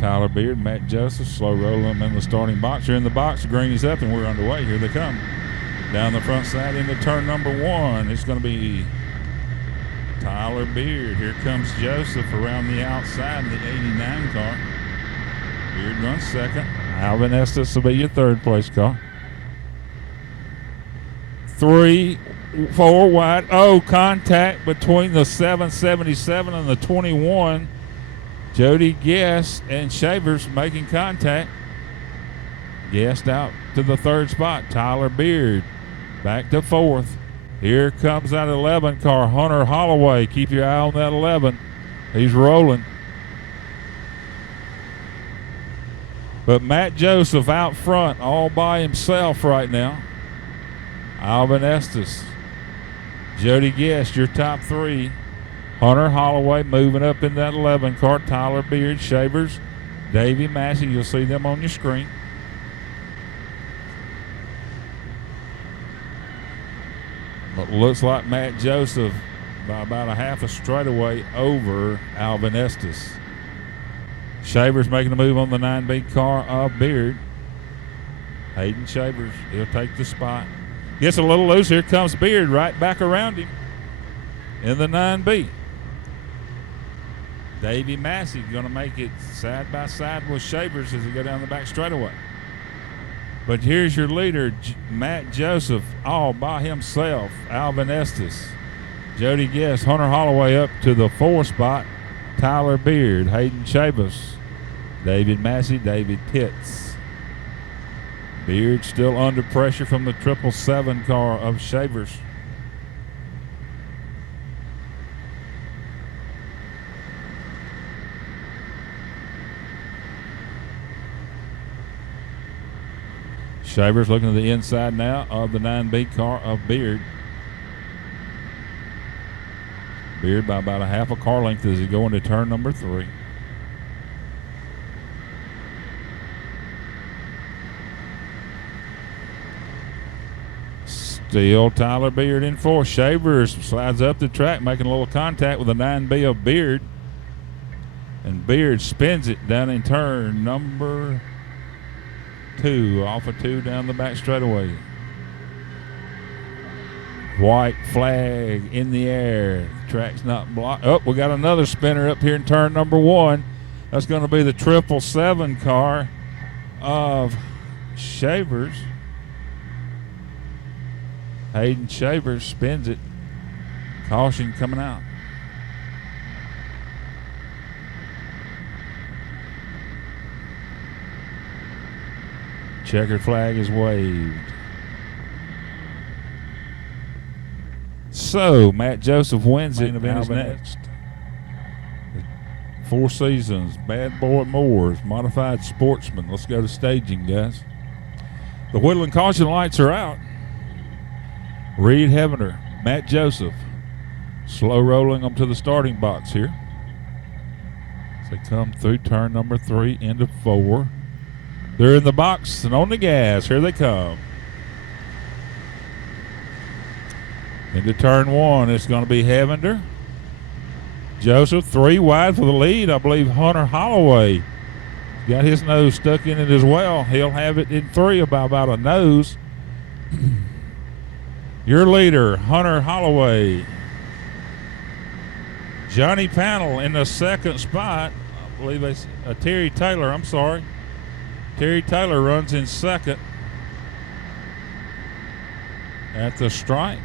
Tyler Beard, Matt Joseph, slow rolling them in the starting box. You're in the box, the green is up, and we're underway. Here they come. Down the front side into turn number 1. It's going to be Tyler Beard. Here comes Joseph around the outside in the 89 car. Beard runs second. Alvin Estes will be your third place car. 3, 4 wide. Oh, contact between the 777 and the 21. Jody Guest and Shavers making contact. Guest out to the third spot. Tyler Beard back to fourth. Here comes that 11 car, Hunter Holloway. Keep your eye on that 11. He's rolling. But Matt Joseph out front all by himself right now. Alvin Estes, Jody Guest, your top 3. Hunter Holloway moving up in that 11 car. Tyler Beard, Shavers, Davey Massey. You'll see them on your screen. But looks like Matt Joseph by about a half a straightaway over Alvin Estes. Shavers making a move on the 9B car of Beard. Hayden Shavers, he'll take the spot. Gets a little loose. Here comes Beard right back around him in the 9B. Davey Massey going to make it side by side with Shavers as they go down the back straightaway. But here's your leader, Matt Joseph, all by himself. Alvin Estes, Jody Guest, Hunter Holloway up to the 4th spot. Tyler Beard, Hayden Shavers, David Massey, David Pitts. Beard still under pressure from the 777 car of Shavers. Shavers looking to the inside now of the 9B car of Beard. Beard by about a half a car length as he go into turn number 3. Still Tyler Beard in 4th. Shavers slides up the track, making a little contact with the 9B of Beard. And Beard spins it down in turn number 2, off of 2 down the back straightaway. White flag in the air. Track's not blocked. Oh, we got another spinner up here in turn number 1. That's going to be the 777 car of Shavers. Hayden Shavers spins it. Caution coming out. Checkered flag is waved. So, Matt Joseph wins it. Event is next. 4 Seasons, Bad Boy Moors, Modified Sportsman. Let's go to staging, guys. The Woodland caution lights are out. Reed Heavener, Matt Joseph, slow rolling them to the starting box here. As they come through turn number 3 into 4. They're in the box and on the gas. Here they come. Into turn 1, it's going to be Heavender. Joseph, 3 wide for the lead. I believe Hunter Holloway got his nose stuck in it as well. He'll have it in 3 by about a nose. Your leader, Hunter Holloway. Johnny Panel in the 2nd spot. I believe it's Terry Taylor, I'm sorry. Terry Taylor runs in 2nd at the stripe.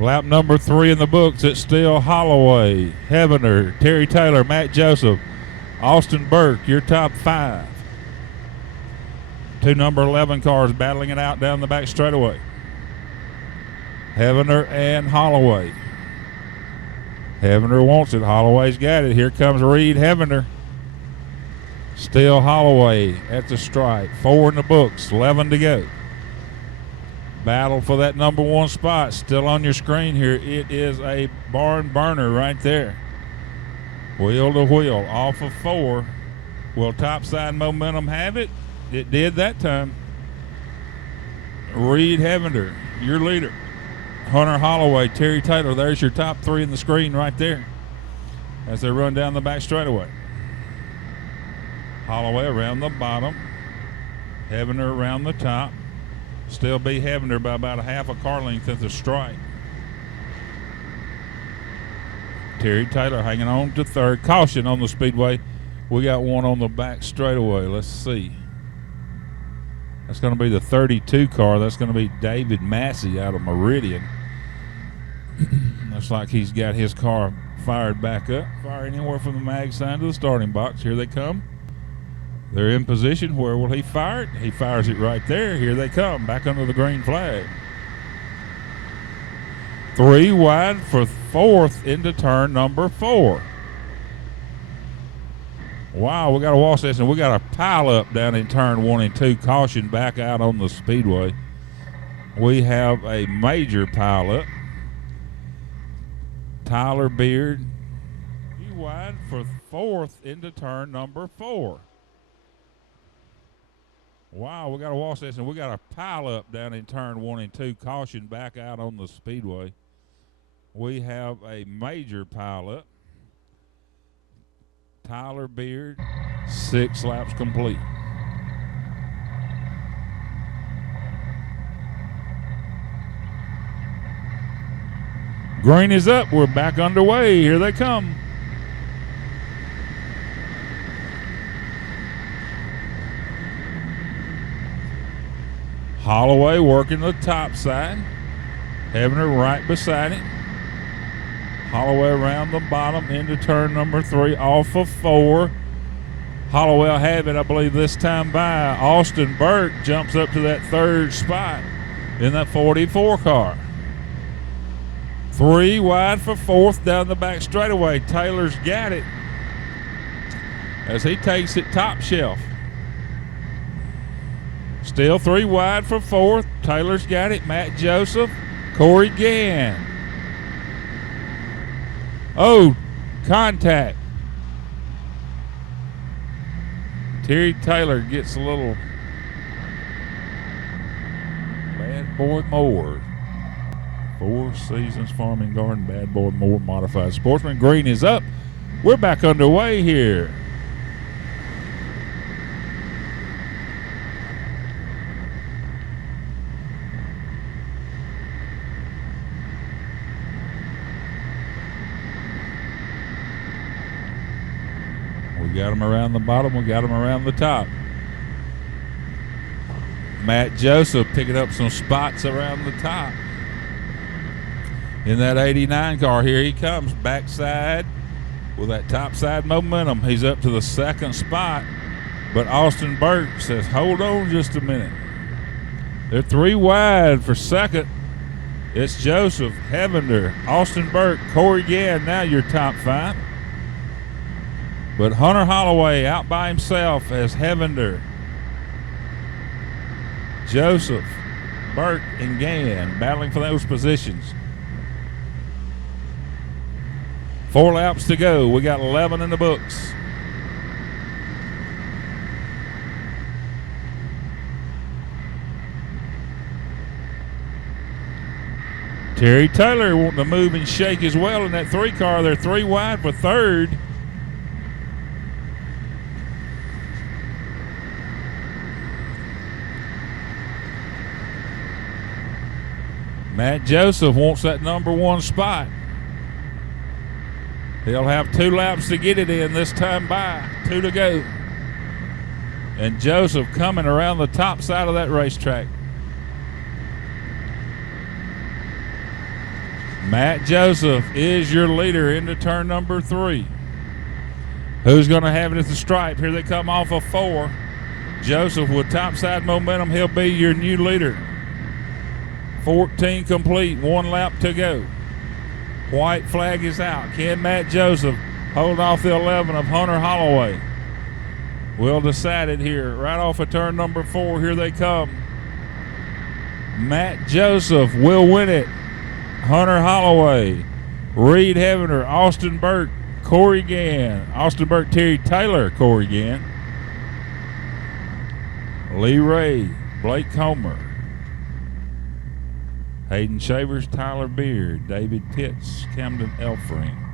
Lap number 3 in the books. It's still Holloway, Heavener, Terry Taylor, Matt Joseph, Austin Burke, your top 5. 2 number 11 cars battling it out down the back straightaway. Heavener and Holloway. Heavener wants it. Holloway's got it. Here comes Reed Heavener. Still Holloway at the stripe. 4 in the books. 11 to go. battle for that number one spot. Still on your screen here. It is a barn burner right there. Wheel to wheel, off of 4. Will Topside Momentum have it? It did that time. Reed Hevender, your leader. Hunter Holloway, Terry Taylor. There's your top 3 in the screen right there as they run down the back straightaway. Holloway around the bottom. Hevender around the top. Still be Hevender by about a half a car length at the stripe. Terry Taylor hanging on to 3rd. Caution on the speedway. We got one on the back straightaway. Let's see. That's going to be the 32 car. That's going to be David Massey out of Meridian. Looks like he's got his car fired back up. Firing anywhere from the mag sign to the starting box. Here they come. They're in position. Where will he fire it? He fires it right there. Here they come. Back under the green flag. 3 wide for 4th into turn number 4. Wow, we got to watch this, and we got a pile up down in turn 1 and 2. Caution back out on the speedway. We have a major pile up. Tyler Beard. 3 wide for 4th into turn number 4. Wow, we got to watch this, and we got a pile up down in turn 1 and 2. Caution back out on the speedway. We have a major pile up. Tyler Beard, 6 laps complete. Green is up. We're back underway. Here they come. Holloway working the top side. Hevender right beside him. Holloway around the bottom into turn number 3 off of 4. Holloway will have it, I believe, this time by. Austin Burke jumps up to that 3rd spot in that 44 car. 3 wide for 4th down the back straightaway. Taylor's got it as he takes it top shelf. Still 3 wide for 4th. Taylor's got it. Matt Joseph, Corey Gann. Oh, contact. Terry Taylor gets a little Bad Boy Mower. 4 Seasons Farm and Garden Bad Boy Mower Modified Sportsman. Green is up. We're back underway here. We got him around the bottom. We got him around the top. Matt Joseph picking up some spots around the top. In that 89 car, here he comes. Backside with that top side momentum. He's up to the 2nd spot. But Austin Burke says, hold on just a minute. They're 3 wide for 2nd. It's Joseph, Hevender, Austin Burke, Corey Gann, now your top 5. But Hunter Holloway out by himself as Hevender, Joseph, Burke, and Gann battling for those positions. 4 laps to go. We got 11 in the books. Terry Taylor wanting to move and shake as well in that 3 car. They're 3 wide for 3rd. Matt Joseph wants that number 1 spot. He'll have 2 laps to get it in this time by. 2 to go. And Joseph coming around the top side of that racetrack. Matt Joseph is your leader into turn number 3. Who's going to have it at the stripe? Here they come off of 4. Joseph with topside momentum. He'll be your new leader. 14 complete, 1 lap to go. White flag is out. Can Matt Joseph hold off the 11 of Hunter Holloway? We'll decide it here. Right off of turn number 4, here they come. Matt Joseph will win it. Hunter Holloway, Reed Heavener, Austin Burke, Corey Gann, Austin Burke, Terry Taylor, Corey Gann, Lee Ray, Blake Comer, Hayden Shavers, Tyler Beard, David Pitts, Camden Elfring.